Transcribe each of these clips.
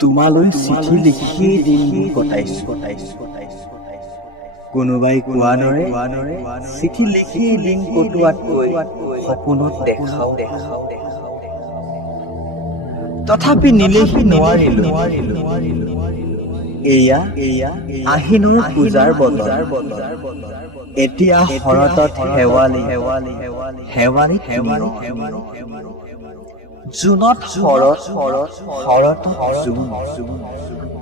তোমালৈ চিঠি লিখি দিনবোৰ কটাইছো কোনোবাই কোৱা দৰে চিঠি লিখি দিন কটোৱাতকৈ সপোনত দেখাও তথাপি নিলেখি নোৱাৰিলো এয়া আহিনৰ পূজাৰ বজাৰ এতিয়া শৰতত হেৱালি জুনত শৰতত জুন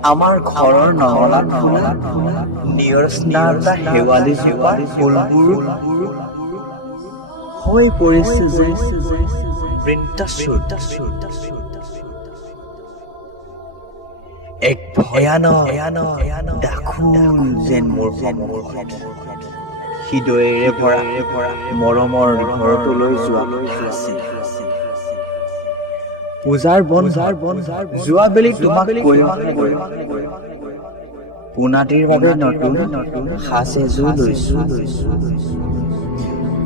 আমাৰ ঘৰৰ নঙলাত ফুলা নিয়ৰস্না শেৱালি জোপা ফুলবোৰ হৈ পৰিছে যে বৃন্দাসুৰ এক ভয়ানক দাখোন যেন মোৰ সন্মুখত হৃদয়েৰে ভৰা মৰমৰ ঘৰটোলৈ যোৱা আছে পূজাৰ বন যোৱা বেলি তোমাক কৈ পোনাটিৰ বাবে নতুন সাজ এযোৰ লৈছো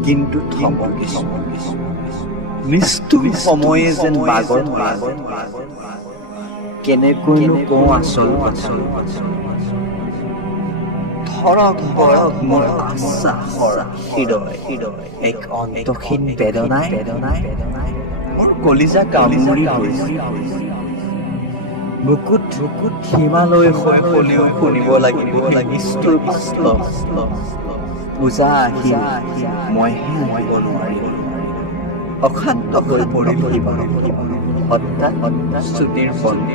কিন্তু থমকিছো নিষ্ঠুৰ সময়ে যেন বাগৰ কেনেকৈনো কওঁ আচল কথা ধৰক মোৰ আশ্বাসৰ হৃদয় এক অন্তহীন বেদনাই মোৰ কলিজা কামুৰি গৈছে বুকুত হিমালয় হৈ হলেও শুনিব লাগিব নিষ্ঠুৰ পূজা আহি মইহে আহিব নোৱাৰিম অশান্ত হৈ পৰিব হঠাৎ ছুটিৰ বন্ধ